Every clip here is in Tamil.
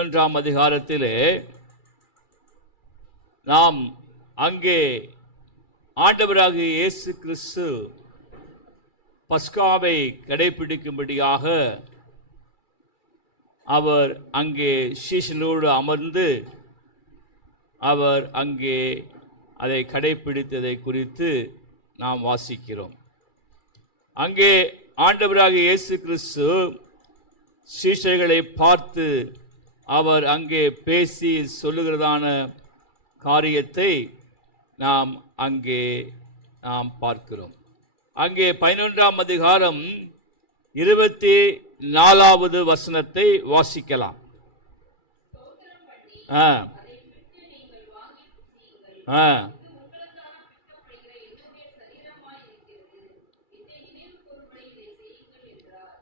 1 அதிகாரத்திலே நாம் அங்கே ஆண்டவராகிய இயேசு கிறிஸ்து பஸ்காவை கடைபிடிக்கும்படியாக அவர் அங்கே சீஷர்களோடு அமர்ந்து அவர் அங்கே அதை கடைபிடித்ததை குறித்து நாம் வாசிக்கிறோம். அங்கே ஆண்டவராகிய இயேசு கிறிஸ்து சீஷர்களை பார்த்து அவர் அங்கே பேசி சொல்லுகிறதான காரியத்தை நாம் அங்கே பார்க்கிறோம். அங்கே 11 அதிகாரம் 24வது வசனத்தை வாசிக்கலாம்.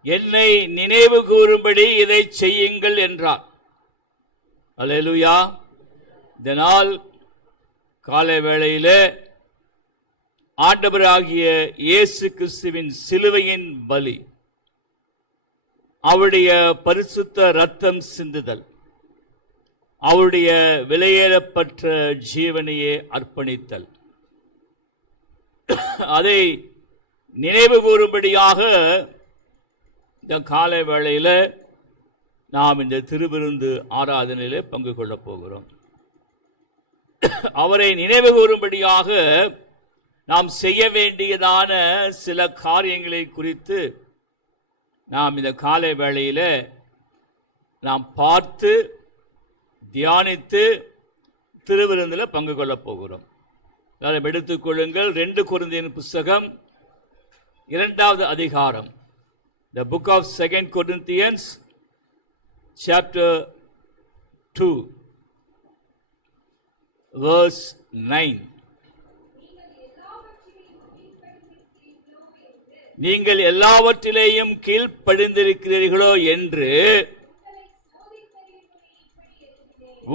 என்னை நினைவு கூறும்படி இதை செய்யுங்கள் என்றார். அல்லேலூயா. இதனால் காலை வேளையிலே ஆண்டவராகிய இயேசு கிறிஸ்துவின் சிலுவையின் பலி, அவருடைய பரிசுத்த இரத்தம் சிந்துதல், அவருடைய விலையேறப்பட்ட ஜீவனையே அர்ப்பணித்தல், அதை நினைவு கூறும்படியாக இந்த காலை வேளையில் நாம் இந்த திருவிருந்து ஆராதனையிலே பங்கு கொள்ளப் போகிறோம். அவரை நினைவு கூறும்படியாக நாம் செய்ய வேண்டியதான சில காரியங்களை குறித்து நாம் இந்த காலை வேளையில் நாம் பார்த்து தியானித்து திருவிருந்தில் பங்கு கொள்ளப் போகிறோம். எல்லாரும் எடுத்துக்கொள்ளுங்கள். 2 கொரிந்தியர் புஸ்தகம் 2வது அதிகாரம், The book of 2 Corinthians chapter 2 verse 9. நீங்கள் எல்லாவற்றிலேயும் கீழ்ப்படிந்திருக்கிறீர்களோ என்று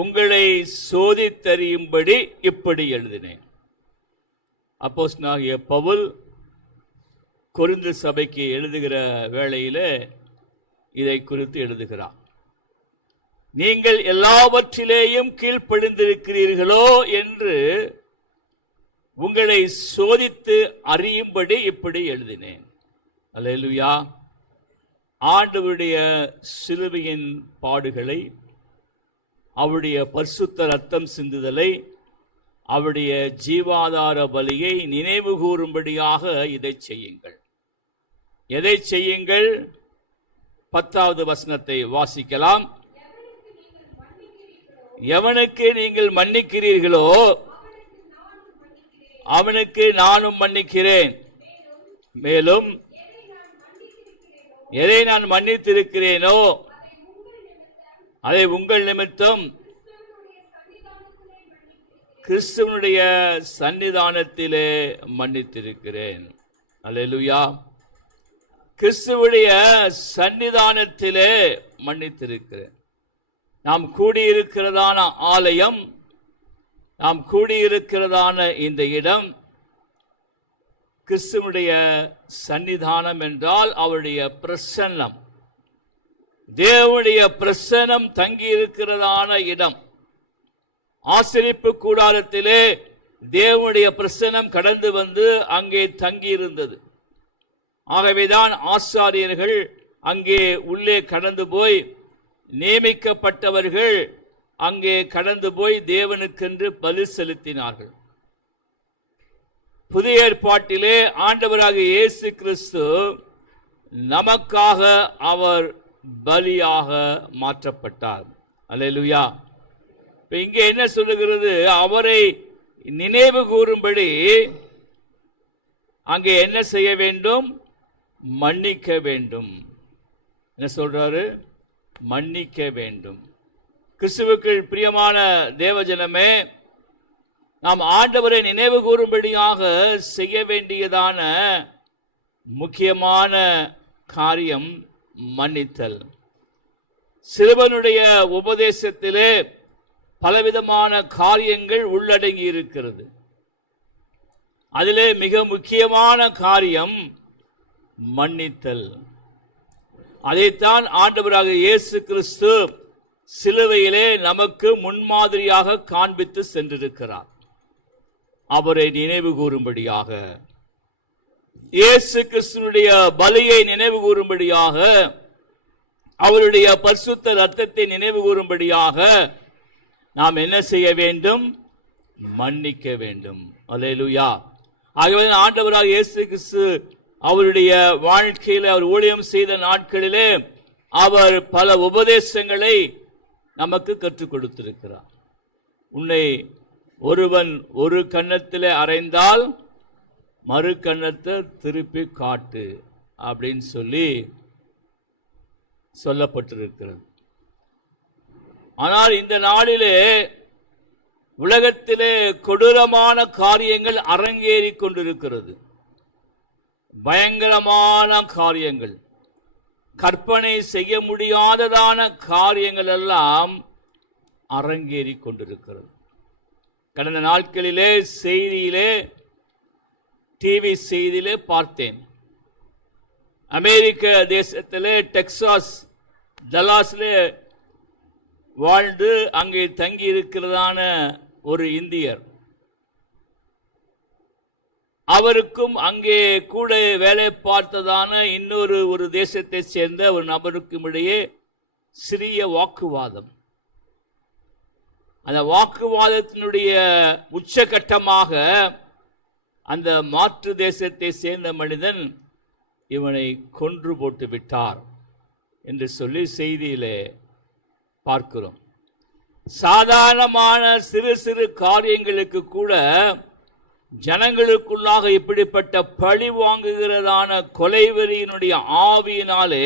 உங்களை சோதித்தறியும்படி இப்படி எழுதினேன். அப்போஸ்தலனாகிய பவுல் கொரிந்து சபைக்கு எழுதுகிற வேளையில் இதை குறித்து எழுதுகிறார். நீங்கள் எல்லாவற்றிலேயும் கீழ்ப்படிந்திருக்கிறீர்களோ என்று உங்களை சோதித்து அறியும்படி இப்படி எழுதினேன். அல்லேலூயா. ஆண்டவருடைய சிலுவையின் பாடுகளை, அவருடைய பரிசுத்த இரத்தம் சிந்துதலை, அவருடைய ஜீவாதார பலியை நினைவு கூறும்படியாக இதை செய்யுங்கள். எதை செய்யுங்கள்? 10வது வசனத்தை வாசிக்கலாம். எவனுக்கு நீங்கள் மன்னிக்கிறீர்களோ அவனுக்கு நானும் மன்னிக்கிறேன். மேலும் எதை நான் மன்னித்திருக்கிறேனோ அதை உங்கள் நிமித்தம் கிறிஸ்துவனுடைய சன்னிதானத்திலே மன்னித்திருக்கிறேன். அல்லேலூயா. கிறிஸ்துவுடைய சன்னிதானத்திலே மன்னித்திருக்கிறேன். நாம் கூடியிருக்கிறதான ஆலயம், நாம் கூடியிருக்கிறதான இந்த இடம் கிறிஸ்துவனுடைய சன்னிதானம் என்றால் அவருடைய பிரசன்னம், தேவனுடைய பிரசன்னம் தங்கி இருக்கிறதான இடம். ஆசரிப்பு கூடாரத்திலே தேவனுடைய பிரசன்னம் கடந்து வந்து அங்கே தங்கி இருந்தது. ஆகவேதான் ஆசாரியர்கள் அங்கே உள்ளே கடந்து போய், நியமிக்கப்பட்டவர்கள் அங்கே கடந்து போய் தேவனுக்கென்று பலி செலுத்தினார்கள். புதிய ஏற்பாட்டிலே ஆண்டவராகிய இயேசு கிறிஸ்து நமக்காக அவர் பலியாக மாற்றப்பட்டார். அல்லேலூயா. இங்கே என்ன சொல்லுகிறது? அவரை நினைவு கூறும்படி அங்கே என்ன செய்ய வேண்டும்? மன்னிக்க வேண்டும். என்ன சொல்றாரு? மன்னிக்க வேண்டும். கிறிஸ்துவுக்கு பிரியமான தேவஜனமே, நாம் ஆண்டவரை நினைவு கூறும்படியாக செய்ய வேண்டியதான முக்கியமான காரியம் மன்னித்தல். சிறுவனுடைய உபதேசத்திலே பலவிதமான காரியங்கள் உள்ளடங்கி இருக்கிறது. அதிலே மிக முக்கியமான காரியம் மன்னித்தல். அதைத்தான் ஆண்டவராகிய இயேசு கிறிஸ்து சிலுவையிலே நமக்கு முன்மாதிரியாக காண்பித்து சென்றிருக்கிறார். அவரை நினைவு கூறும்படியாக, இயேசு கிறிஸ்துவினுடைய பலியை நினைவு கூறும்படியாக, அவருடைய பரிசுத்த இரத்தத்தை நினைவு கூறும்படியாக நாம் என்ன செய்ய வேண்டும்? மன்னிக்க வேண்டும். அல்லேலூயா. ஆகவே ஆண்டவராக இயேசு கிறிஸ்து அவருடைய வாழ்க்கையில், அவர் ஊழியம் செய்த நாட்களிலே அவர் பல உபதேசங்களை நமக்கு கற்றுக் கொடுத்திருக்கிறார். உன்னை ஒருவன் ஒரு கன்னத்திலே அறைந்தால் மறு கன்னத்தை திருப்பி காட்டு அப்படின்னு சொல்லப்பட்டிருக்கிறது. ஆனால் இந்த நாளிலே உலகத்திலே கொடூரமான காரியங்கள் அரங்கேறி கொண்டிருக்கிறது. பயங்கரமான காரியங்கள், கற்பனை செய்ய முடியாததான காரியங்கள் எல்லாம் அரங்கேறி கொண்டிருக்கிறது. கடந்த நாட்களிலே செய்தியிலே, டிவி செய்தியிலே பார்த்தேன். அமெரிக்க தேசத்திலே டெக்சாஸ் டல்லாஸ்லே வாழ்ந்து அங்கே தங்கி இருக்கிறதான ஒரு இந்தியர், அவருக்கும் அங்கே கூட வேலை பார்த்ததான இன்னொரு தேசத்தை சேர்ந்த ஒரு நபருக்கும் இடையே சிறிய வாக்குவாதம். அந்த வாக்குவாதத்தினுடைய உச்சகட்டமாக அந்த மாற்று தேசத்தை சேர்ந்த மனிதன் இவனை கொன்று போட்டு விட்டார் என்று சொல்லி செய்தியிலே பார்க்கிறோம். சாதாரணமான சிறு சிறு காரியங்களுக்கு கூட ஜனங்களுக்குள்ளாக இப்படிப்பட்ட பழி வாங்குகிறதான கொலைவெறியினுடைய ஆவியினாலே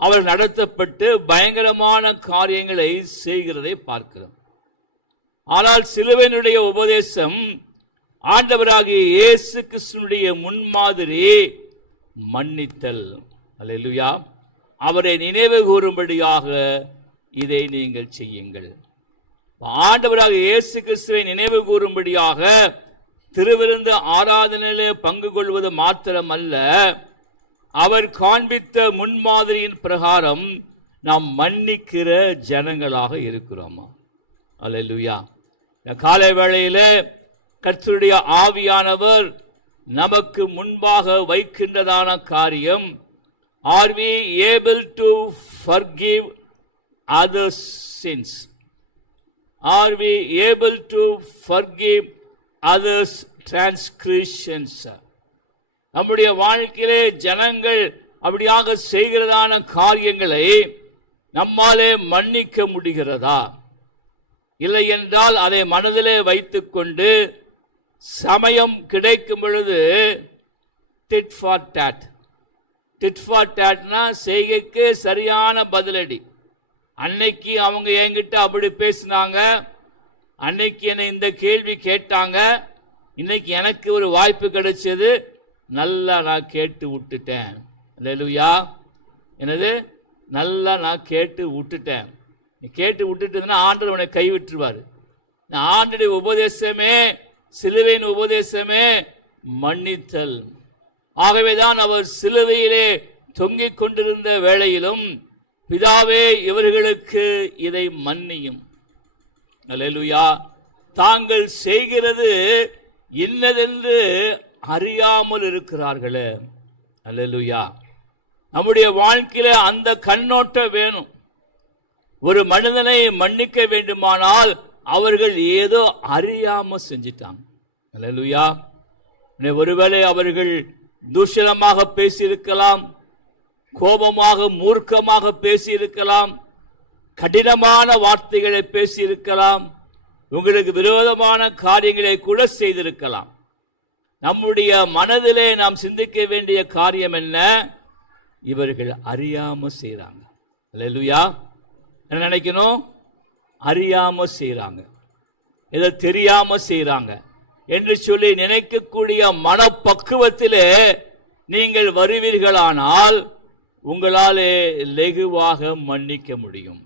அவர் நடத்தப்பட்டு பயங்கரமான காரியங்களை செய்கிறதை பார்க்கிறோம். ஆனால் சிலுவையினுடைய உபதேசம், ஆண்டவராகிய இயேசு கிறிஸ்துவினுடைய முன்மாதிரி மன்னித்தல். அல்லேலூயா. அவரை நினைவு கூறும்படியாக இதை நீங்கள் செய்யுங்கள். ஆண்டவராக இயேசு கிறிஸ்துவை நினைவு கூறும்படியாக திருவிருந்து ஆராதனையிலே பங்கு கொள்வது மாத்திரமல்ல, அவர் காண்பித்த முன்மாதிரியின் பிரகாரம் நாம் மன்னிக்கிற ஜனங்களாக இருக்கிறோமா? அல்லேலூயா. காலை வேளையிலே கர்த்தருடைய ஆவியானவர் நமக்கு முன்பாக வைக்கின்றதான காரியம், are we able to forgive others sins? Are we able to forgive others' transgressions? நம்முடைய வாழ்க்கையிலே ஜனங்கள் அப்படியாக செய்கிறதான காரியங்களை நம்மாலே மன்னிக்க முடிகிறதா? இல்லை என்றால் அதை மனதிலே வைத்துக்கொண்டு சமயம் கிடைக்கும் பொழுது tit for tat. Tit for டாட்னா செய்கைக்கு சரியான பதிலடி. அன்னைக்கு அவங்க என்கிட்ட அப்படி பேசினாங்க, அன்னைக்கு என்னை இந்த கேள்வி கேட்டாங்க, இன்னைக்கு எனக்கு ஒரு வாய்ப்பு கிடைச்சது, நல்லா நான் கேட்டு விட்டுட்டேன். அல்லேலூயா. என்னது? நல்லா நான் கேட்டு விட்டுட்டேன். நீ கேட்டு விட்டுட்டதுன்னா ஆண்டவர் உன்னை கைவிட்டுருவார். ஆண்டுடைய உபதேசமே, சிலுவையின் உபதேசமே மன்னித்தல். ஆகவேதான் அவர் சிலுவையிலே தொங்கிக் கொண்டிருந்த வேளையிலும், பிதாவே இவர்களுக்கு இதை மன்னியும். அல்லேலூயா. தாங்கள் செய்கிறது இன்னதென்று அறியாமல் இருக்கிறார்களே. அல்லேலூயா. நம்முடைய வாழ்க்கையில அந்த கண்ணோட்டம் வேணும். ஒரு மனிதனை மன்னிக்க வேண்டுமானால் அவர்கள் ஏதோ அறியாம செஞ்சிட்டாங்க. அல்லேலூயா. ஒருவேளை அவர்கள் தூஷணமாக பேசியிருக்கலாம், கோபமாக மூர்க்கமாக பேசியிருக்கலாம், கடினமான வார்த்தைகளை பேசியிருக்கலாம், உங்களுக்கு விரோதமான காரியங்களை கூட செய்திருக்கலாம். நம்முடைய மனதிலே நாம் சிந்திக்க வேண்டிய காரியம் என்ன? இவர்கள் அறியாம செய்றாங்க. அல்லேலூயா. என்ன நினைக்கணும்? அறியாம செய்றாங்க, இதை தெரியாம செய்றாங்க என்று சொல்லி நினைக்கக்கூடிய மனப்பக்குவத்திலே நீங்கள் வருவீர்களானால் உங்களாலே லெகுவாக மன்னிக்க முடியும்.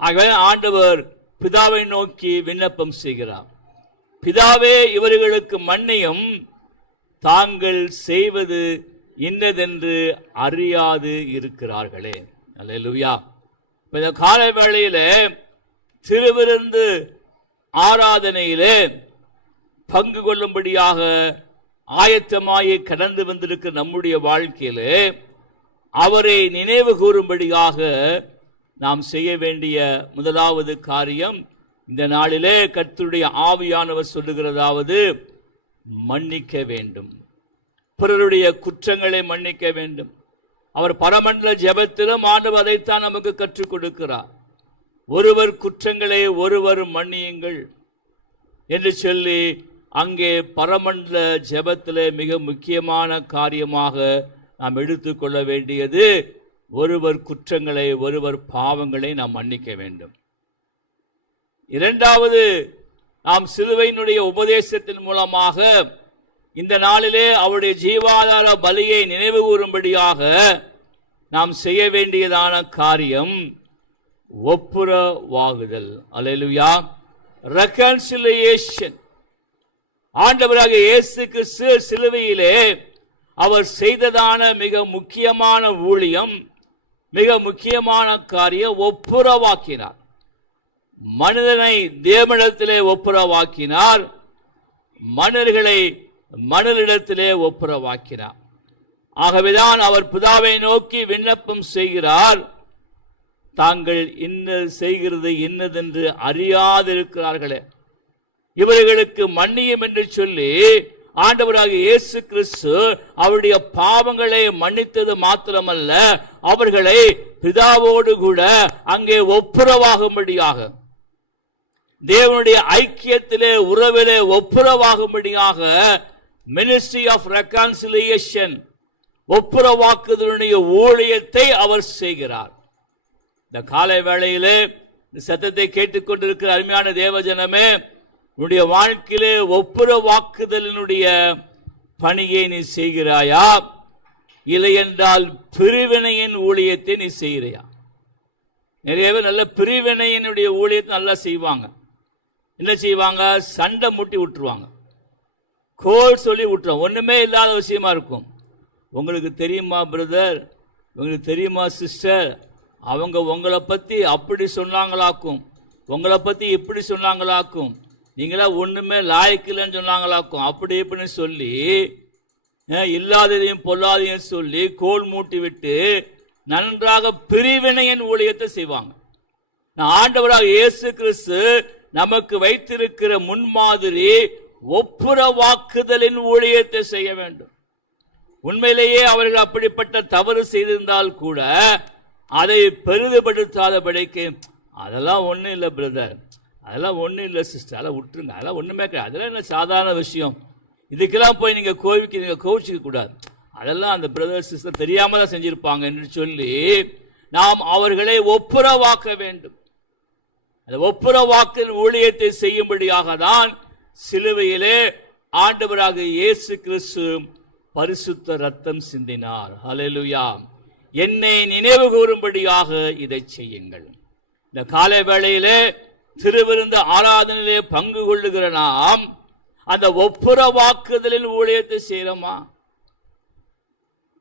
ஆகவே ஆண்டவர் பிதாவை நோக்கி விண்ணப்பம் செய்கிறார். பிதாவே இவர்களுக்கு மன்னியும், தாங்கள் செய்வது இன்னதென்று அறியாது இருக்கிறார்களே. அல்லேலூயா. இந்த காலை வேளையில திருவிருந்து ஆராதனையிலே பங்கு கொள்ளும்படியாக ஆயத்தமாகி கடந்து வந்திருக்கிற நம்முடைய வாழ்க்கையிலே அவரை நினைவு கூறும்படியாக நாம் செய்ய வேண்டிய முதலாவது காரியம், இந்த நாளிலே கர்த்தருடைய ஆவியானவர் சொல்லுகிறதாவது மன்னிக்க வேண்டும். பிறருடைய குற்றங்களை மன்னிக்க வேண்டும். அவர் பரமண்டல ஜெபத்திலும் ஆண்டவர் அதைத்தான் நமக்கு கற்றுக் கொடுக்கிறார். ஒருவர் குற்றங்களை ஒருவர் மன்னியுங்கள் என்று சொல்லி அங்கே பரமண்டல ஜெபத்திலே மிக முக்கியமான காரியமாக நாம் எடுத்துக்கொள்ள வேண்டியது, ஒருவர் குற்றங்களை ஒருவர் பாவங்களை நாம் மன்னிக்க வேண்டும். இரண்டாவது, நாம் சிலுவையினுடைய உபதேசத்தின் மூலமாக இந்த நாளிலே அவருடைய ஜீவாதார பலியை நினைவு கூறும்படியாக நாம் செய்ய வேண்டியதான காரியம் ஒப்புரவாகுதல். அல்லேலூயா. ரெகன்சிலியேஷன். ஆண்டவராக இயேசு கிறிஸ்து சிலுவையிலே அவர் செய்ததான மிக முக்கியமான ஊழியம், மிக முக்கியமான காரியம் ஒப்புரவாக்கினார். மனிதனை தேவனிடத்திலே ஒப்புரவாக்கினார், மனிதர்களை மனிதனிடத்திலே ஒப்புரவாக்கினார். ஆகவேதான் அவர் பிதாவை நோக்கி விண்ணப்பம் செய்கிறார், தாங்கள் இன்னது செய்கிறது இன்னதென்று அறியாதிருக்கிறார்களே, இவர்களுக்கு மன்னியும் என்று சொல்லி ஆண்டவராக இயேசு கிறிஸ்து அவருடைய பாவங்களை மன்னித்தது மாத்திரமல்ல, அவர்களை பிதாவோடு கூட அங்கே ஒப்புரவாகும்படியாக, தேவனுடைய ஐக்கியத்திலே உறவிலே ஒப்புரவாகும்படியாக மினிஸ்ட்ரி ஆஃப் ரெகன்சிலியேஷன், ஒப்புரவாக்குதலுடைய ஊழியத்தை அவர் செய்கிறார். இந்த காலை வேளையிலே இந்த சத்தத்தை கேட்டுக்கொண்டிருக்கிற அருமையான தேவஜனமே, உன்னுடைய வாழ்க்கையிலே ஒப்புரவாக்குதலினுடைய பணியை நீ செய்கிறாயா? இல்லை என்றால் பிரிவினையின் ஊழியத்தை நீ செய்கிறாயா? நிறைய பேர் நல்ல பிரிவினையினுடைய ஊழியத்தை நல்லா செய்வாங்க. என்ன செய்வாங்க? சண்டை மூட்டி விட்டுருவாங்க, கோல் சொல்லி விட்டுருவாங்க, ஒண்ணுமே இல்லாத விஷயமா இருக்கும். உங்களுக்கு தெரியுமா பிரதர், உங்களுக்கு தெரியுமா சிஸ்டர், அவங்க உங்களை பத்தி அப்படி சொன்னாங்களாக்கும், உங்களை பத்தி இப்படி சொன்னாங்களாக்கும், நீங்களா ஒண்ணுமே லாய்க்கில்லைன்னு சொன்னாங்களாக்கும், அப்படி இப்படின்னு சொல்லி இல்லாததையும் பொல்லாதையும் சொல்லி கோல் மூட்டி விட்டு நன்றாக பிரிவினையின் ஊழியத்தை செய்வாங்க. ஆண்டவராக இயேசு கிறிஸ்து நமக்கு வைத்திருக்கிற முன்மாதிரி ஒப்புரவாக்குதலின் ஊழியத்தை செய்ய வேண்டும். உண்மையிலேயே அவர்கள் அப்படிப்பட்ட தவறு செய்திருந்தால் கூட அதை பெரிதுபடுத்தாதபடிக்கு, அதெல்லாம் ஒன்றும் இல்லை பிரதர், அதெல்லாம் ஒன்றும் இல்லை சிஸ்டர், அதெல்லாம் விட்டுருங்க, அதெல்லாம் ஒன்றுமே கிடையாது, அதெல்லாம் என்ன சாதாரண விஷயம், இதுக்கெல்லாம் போய் நீங்கள் கோவிச்சிக்க கூடாது, அதெல்லாம் அந்த பிரதர் சிஸ்டர் தெரியாம தான் செஞ்சிருப்பாங்க என்று சொல்லி நாம் அவர்களை ஒப்புரவாக்க வேண்டும். அந்த ஒப்புரவாக்கல் ஊழியத்தை செய்யும்படியாக தான் சிலுவையிலே ஆண்டவராக இயேசு கிறிஸ்து பரிசுத்த ரத்தம் சிந்தினார். ஹல்லேலூயா. என்னை நினைவு கூறும்படியாக இதை செய்யுங்கள். இந்த காலை வேளையிலே திருவிருந்து ஆராதனையிலே பங்கு கொள்ளுகிற நாம் அந்த ஒப்புரவாக்குதலின் ஊழியத்தை செய்யறோமா?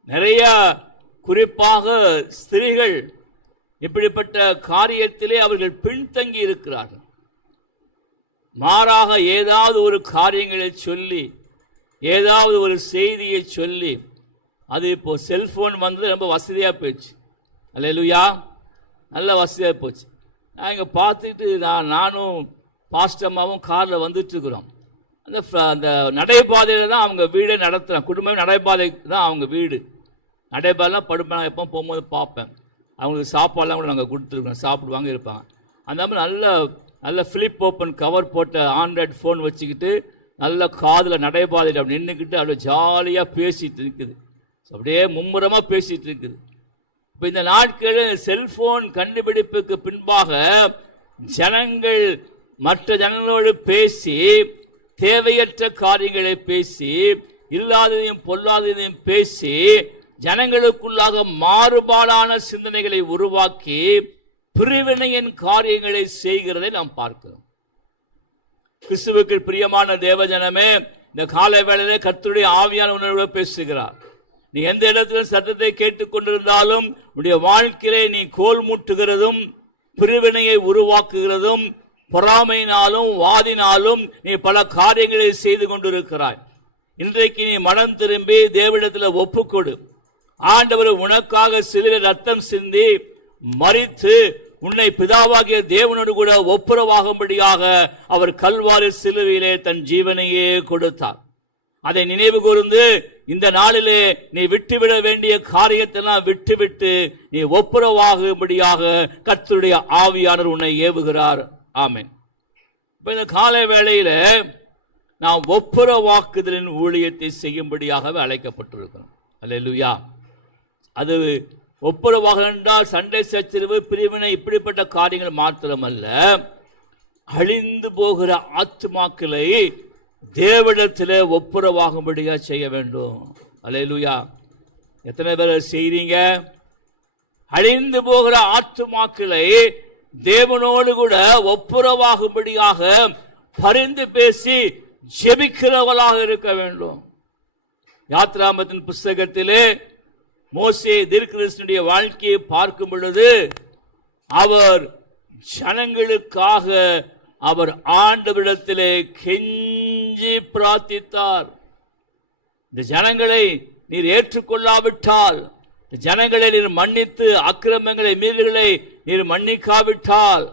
நிறைய குறிப்பாக ஸ்திரீகள் இப்படிப்பட்ட காரியத்திலே அவர்கள் பின்தங்கி இருக்கிறார்கள். மாறாக ஏதாவது ஒரு காரியங்களை சொல்லி, ஏதாவது ஒரு செய்தியை சொல்லி, அது இப்போ செல்போன் வந்து ரொம்ப வசதியா போச்சு. அல்லேலூயா, நல்ல வசதியா போச்சு. நான் இங்கே பார்த்துட்டு நானும் பாஸ்டம்மாவும் காரில் வந்துட்டு இருக்கிறோம். அந்த நடைபாதையில் தான் அவங்க வீடே நடத்துகிறேன், குடும்பமே நடைபாதைக்கு தான் அவங்க வீடு. நடைபாதைலாம் படுப்பேன், எப்போ போகும்போது பார்ப்பேன். அவங்களுக்கு சாப்பாடெலாம் கூட நாங்கள் கொடுத்துருக்கோம், சாப்பிடுவாங்க இருப்பாங்க. அந்த மாதிரி நல்ல ஃபிளிப் ஓப்பன் கவர் போட்ட ஆண்ட்ராய்டு ஃபோன் வச்சுக்கிட்டு நல்ல காதில் நடைபாதையில் அப்படி நின்றுக்கிட்டு அப்படியே ஜாலியாக பேசிகிட்டு இருக்குது, அப்படியே மும்முரமாக பேசிகிட்டு இருக்குது. இப்போ இந்த நாட்களில் செல்போன் கண்டுபிடிப்புக்கு பின்பாக ஜனங்கள் மற்ற ஜனங்களோடு பேசி, தேவையற்ற காரியங்களை பேசி, இல்லாததையும் பொல்லாததையும் பேசி, ஜனங்களுக்குள்ளாக மாறுபாடான சிந்தனைகளை உருவாக்கி பிரிவினையின் காரியங்களை செய்கிறதை நாம் பார்க்கிறோம். கிறிஸ்துவுக்கு பிரியமான தேவஜனமே, இந்த காலை வேளையிலே கர்த்தருடைய ஆவியான உணர்வோடு பேசுகிறார். நீ எந்த இடத்துல சத்தத்தை கேட்டுக் கொண்டிருந்தாலும் உன்னுடைய வாழ்க்கையிலே நீ கோல் மூட்டுகிறதும் பிரிவினையை உருவாக்குகிறதும் பொறாமையினாலும் வாதினாலும் நீ பல காரியங்களை செய்து கொண்டிருக்கிறாய். இன்றைக்கு நீ மனம் திரும்பி தேவனிடத்தில் ஒப்புக்கொடு. ஆண்டவர் உனக்காக சிலுவையில் ரத்தம் சிந்தி மரித்து உன்னை பிதாவாகிய தேவனோடு கூட ஒப்புரவாகும்படியாக அவர் கல்வாரி சிலுவையிலே தன் ஜீவனையே கொடுத்தார். அதை நினைவு கூர்ந்து இந்த நாளிலே நீ விட்டுவிட வேண்டிய காரியத்தெல்லாம் விட்டுவிட்டு நீ ஒப்புரவாகும்படியாக கர்த்தருடைய ஆவியானவர் உன்னை ஏவுகிறார். ஆமென். இப்ப இந்த காலை வேளையில நாம் ஒப்புரவாக்குதலின் ஊழியத்தை செய்யும்படியாகவே அழைக்கப்பட்டிருக்கிறோம். அல்லேலூயா. அது ஒப்புரவாக என்றால் சண்டை சச்சரவு பிரிவினை இப்படிப்பட்ட காரியங்கள் மாத்திரமல்ல, அழிந்து போகிற ஆத்துமாக்களை தேவனிடத்திலே ஒப்புரவாகும்படியா செய்ய வேண்டும். அல்லேலூயா. எத்தனை பேர் செய்றீங்க? அழிந்து போகிற ஆத்துமாக்களை தேவனோடு கூட ஒப்புரவாகும்படியாக பரிந்து பேசி ஜெபிக்கிறவர்களாக இருக்க வேண்டும். யாத்ராமத்தின் புஸ்தகத்திலே மோசே தீர்க்கதரிசியுடைய வாழ்க்கையை பார்க்கும் பொழுது அவர் ஜனங்களுக்காக அவர் ஆண்டவரிடத்திலே கெஞ்சி பிரார்த்தித்தார். இந்த ஜனங்களை நீர் ஏற்றுக்கொள்ளாவிட்டால், ஜனங்களை நீர் மன்னித்து அக்கிரமங்களை மீறல்களை நீர் மன்னிக்காவிட்டால்,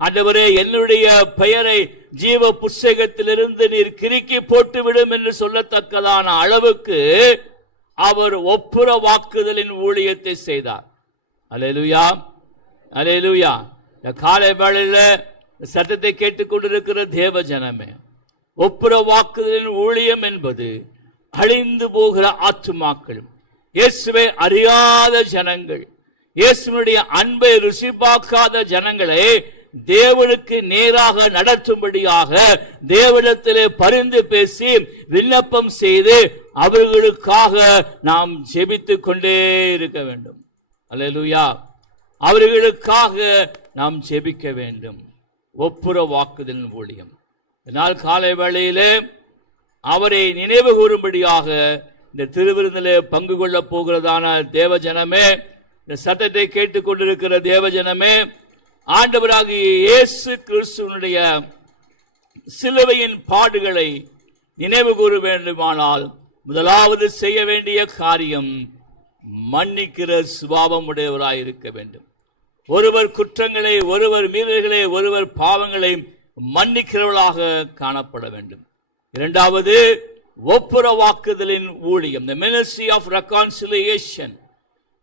ஆண்டவரே என்னுடைய பெயரை ஜீவ புஸ்தகத்திலிருந்து நீர் கிறுக்கி போட்டுவிடும் என்று சொல்லத்தக்கதான அளவுக்கு அவர் ஒப்புரவாக்குதலின் ஊழியத்தை செய்தார். அல்லேலூயா, அல்லேலூயா. இந்த காலை வேளையில் சத்தத்தை கேட்டுக்கொண்டிருக்கிற தேவ ஜனமே, ஒப்புரவாக்குதலின் ஊழியம் என்பது அழிந்து போகிற ஆத்துமாக்கள், இயேசுவை அறியாத ஜனங்கள், இயேசுனுடைய அன்பை ருசி பார்க்காத ஜனங்களை தேவனுக்கு நேராக நடத்தும்படியாக தேவனிடத்திலே பரிந்து பேசி விண்ணப்பம் செய்து அவர்களுக்காக நாம் ஜெபித்துக் கொண்டே இருக்க வேண்டும். அல்லேலூயா. அவர்களுக்காக நாம் ஜெபிக்க வேண்டும். ஒப்புரவாக்குதலின் ஊழியம். இதனால் காலை வேளையிலே அவரை நினைவு கூறும்படியாக இந்த திருவிருந்திலே பங்கு கொள்ள போகிறதான தேவ ஜனமே, இந்த சத்தத்தை கேட்டுக்கொண்டிருக்கிற தேவ ஜனமே, ஆண்டவராகிய இயேசு கிறிஸ்துவினுடைய சிலுவையின் பாடுகளை நினைவு கூற வேண்டுமானால் முதலாவது செய்ய வேண்டிய காரியம் மன்னிக்கிற சுபாவம் உடையவராய் இருக்க வேண்டும். ஒருவர் குற்றங்களை, ஒருவர் மீறல்களை, ஒருவர் பாவங்களை மன்னிக்கிறவர்களாக காணப்பட வேண்டும். இரண்டாவது, ஒப்புரவாக்குதலின் ஊழியம், the ministry of reconciliation.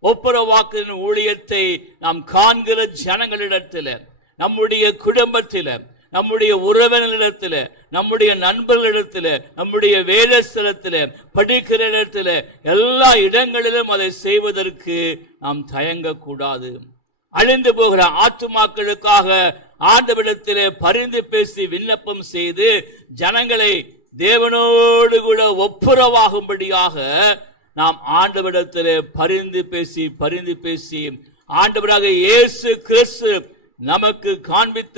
ஒப்புரவாக்குதலின் ஊழியத்தை நாம் காண்கிற ஜனங்களிடத்தில், நம்முடைய குடும்பத்தில், நம்முடைய உறவினர்களிடத்தில், நம்முடைய நண்பர்களிடத்தில், நம்முடைய வேலைஸ்தலத்தில், படிக்கிற இடத்துல, எல்லா இடங்களிலும் அதை செய்வதற்கு நாம் தயங்கக்கூடாது. அழிந்து போகிற ஆத்துமாக்களுக்காக ஆண்டவரிடத்திலே பரிந்து பேசி விண்ணப்பம் செய்து ஜனங்களை தேவனோடு கூட ஒப்புரவாகும்படியாக நாம் ஆண்டவரிடத்திலே பரிந்து பேசி ஆண்டவராக இயேசு கிறிஸ்து நமக்கு காண்பித்த